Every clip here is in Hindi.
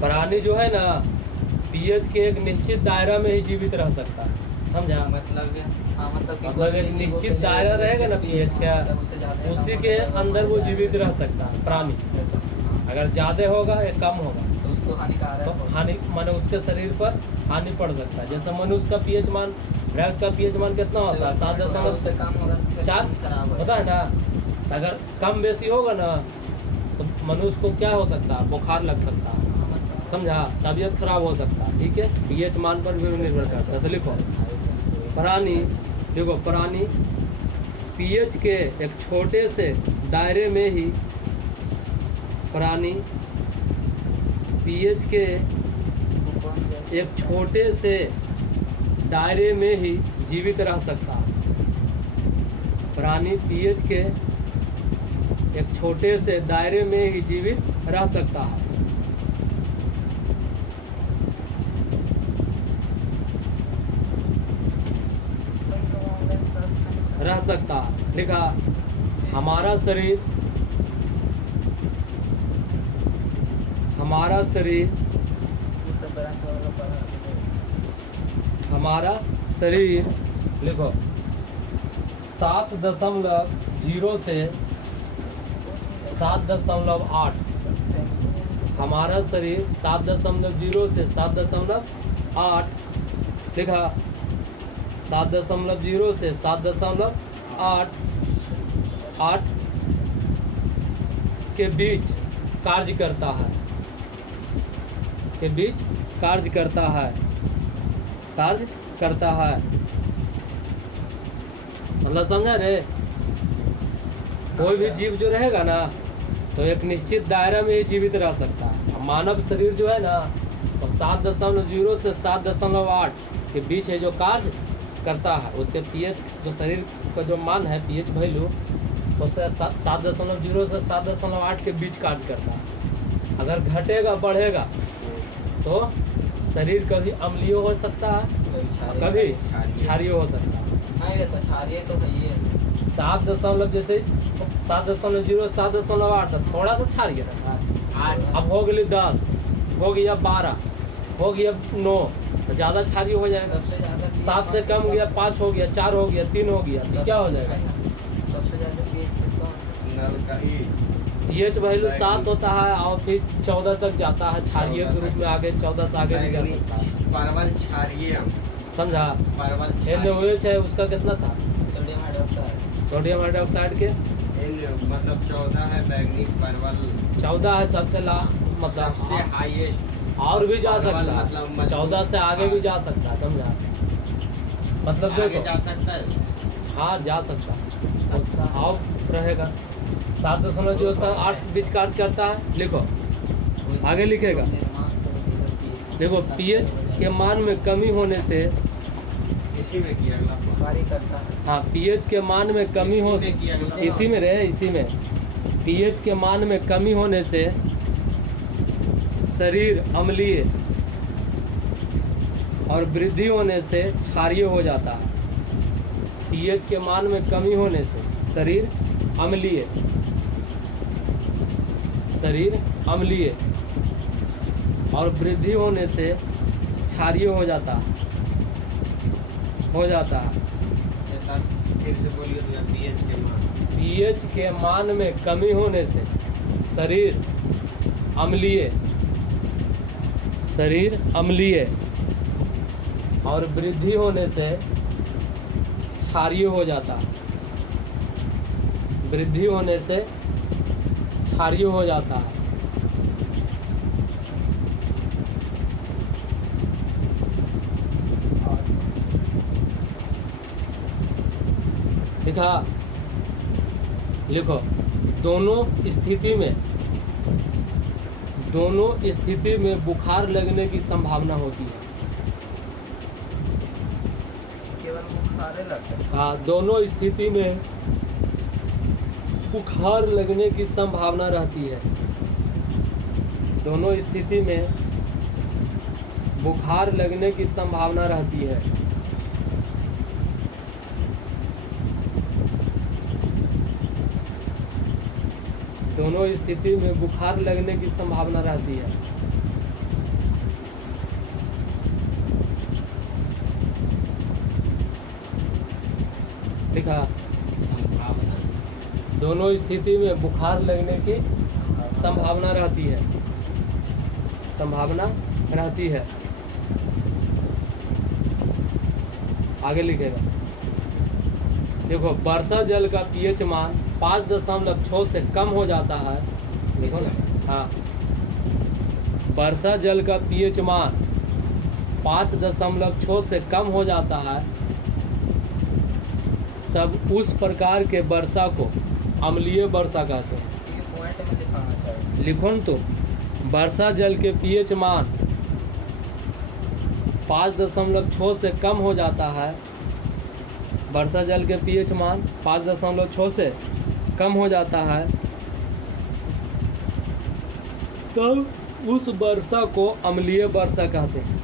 प्राणी जो है ना पीएच के एक निश्चित दायरा में ही जीवित रह सकता है, समझा? मतलब एक निश्चित दायरा रहेगा ना पीएच का, उसी के अंदर वो जीवित रह सकता है प्राणी। अगर ज़्यादा होगा या कम होगा तो उसको हानिकारक तो हानि माने उसके शरीर पर हानि पड़ सकता है। जैसे मनुष्य का पीएच मान, रक्त का पीएच मान कितना होता है? 7.4 होता है ना। अगर कम बेसी होगा ना तो मनुष्य को क्या हो सकता है? बुखार लग सकता है, समझा? तबीयत खराब हो सकता है। ठीक है, पीएच मान पर भी निर्भर करता है। तो लिखो प्राणी, देखो प्राणी पीएच के एक छोटे से दायरे में ही, प्राणी पीएच के एक छोटे से दायरे में ही जीवित रह सकता है। प्राणी पीएच के एक छोटे से दायरे में ही जीवित रह सकता है। रह सकता है। लिखा हमारा शरीर, हमारा शरीर, हमारा शरीर, लिखो 7.0 से 7.8, हमारा शरीर 7.0 से 7.8, लिखा 7.0 से 7.8 के बीच कार्य करता है, के बीच कार्य करता है, कार्य करता है। मतलब समझा रे? कोई भी जीव जो रहेगा ना तो एक निश्चित दायरा में ही जीवित रह सकता है। मानव शरीर जो है ना तो 7.0 से 7.8 के बीच है जो कार्य करता है। उसके पीएच जो शरीर का जो मान है पीएच वैल्यू उससे 7.0 से 7.8 के बीच कार्य करता है। अगर घटेगा बढ़ेगा तो शरीर कभी अम्लीय हो सकता है, कभी क्षारीय हो सकता है। तो क्षारीय तो है ये 7 जैसे 7.0 7.8 थोड़ा सा क्षारीय रहता है। अब हो गई 10, हो गया 12, हो गया 9 तो ज़्यादा क्षारीय हो जाएगा। सबसे ज्यादा 7 से कम गया 5 हो गया, 4 हो गया, 3 हो गया तो क्या हो जाएगा? सबसे ज्यादा पीएच किसका होता है? पीएच वैल्यू 7 होता है और फिर 14 तक जाता है क्षारीय के रूप में, आगे 14 से आगे भी जा सकता है। परवल क्षारीय, समझा? परवल NaOH है उसका कितना था? Sodium hydroxide. सोडियम हाइड्रोक्साइड के मतलब 14 है। बैंगनी परवल 14 है सबसे मतलब सबसे हाईएस्ट। और भी जा सकता है, मतलब 14 से आगे भी जा सकता है, समझा? मतलब आगे देखो जा सकता है। हाँ जा सकता है और रहेगा 7.0 से 8 बीच कार्य करता है। लिखो आगे लिखेगा, देखो पीएच के मान में कमी होने से, इसी में किया अगला कार्य करता है। हाँ पीएच के मान में कमी हो, इसी में किया अगला इसी में रहे, इसी में पीएच के मान में कमी होने से शरीर अम्लीय और वृद्धि होने से क्षारीय हो जाता है। पीएच के मान में कमी होने से शरीर अम्लीय, शरीर अम्लीय और वृद्धि होने से क्षारीय हो जाता है, हो जाता है। फिर से बोलिए तो पीएच के मान। पीएच के मान में कमी होने से शरीर अम्लीय, शरीर अम्लीय और वृद्धि होने से क्षारीय हो जाता है, वृद्धि होने से क्षारीय हो जाता है। लिखा, लिखो दोनों स्थिति में बुखार लगने की संभावना होती है। केवल बुखार लग सकता है। हाँ दोनों स्थिति में बुखार लगने की संभावना रहती है। दोनों स्थिति में बुखार लगने की संभावना रहती है। दोनों स्थिति में बुखार लगने की संभावना रहती है। लिखा। संभावना दोनों स्थिति में बुखार लगने की संभावना रहती है, संभावना रहती है। आगे लिखेगा, देखो वर्षा जल का पीएच मान 5.6 से कम हो जाता है। देखो ना, हाँ, वर्षा जल का पीएच मान 5.6 से कम हो जाता है, तब उस प्रकार के वर्षा को अम्लीय वर्षा कहते हैं। ये पॉइंट में लिखाना चाहिए। लिखो न तो, वर्षा जल के पीएच मान 5.6 से कम हो जाता है, वर्षा जल के पीएच मान 5.6 से कम हो जाता है, तब उस वर्षा को अम्लीय वर्षा कहते हैं।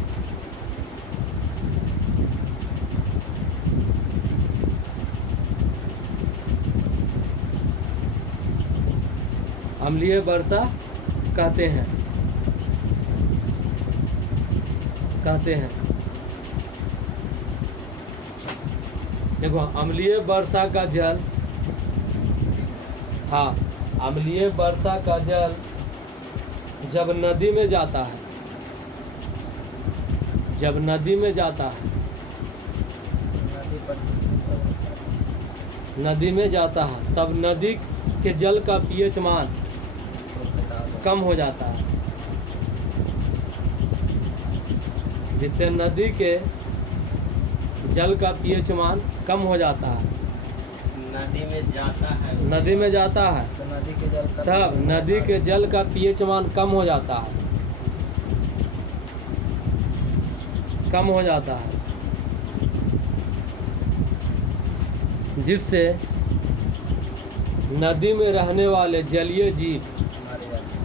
अम्लीय वर्षा कहते हैं, कहते हैं। देखो अम्लीय वर्षा का जल, हाँ, अम्लीय वर्षा का जल जब नदी में जाता है, जब नदी में जाता है, नदी प्रदूषित होता है। नदी में जाता है, तब नदी के जल का पीएच मान तो खराब कम हो जाता है, जिससे नदी के जल का पीएच मान कम हो जाता है। नदी में जाता है, नदी में जाता है, तो नदी के जल का तब नदी के जल का पीएच मान कम हो जाता है, कम हो जाता है, जिससे नदी में रहने वाले जलीय जीव, मारे जाते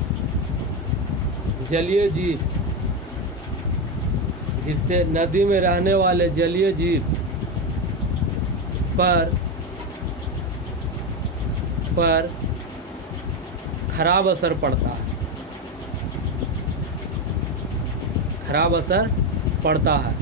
हैं। जलीय जीव, जिससे नदी में रहने वाले जलीय जीव पर खराब असर पड़ता है, खराब असर पड़ता है।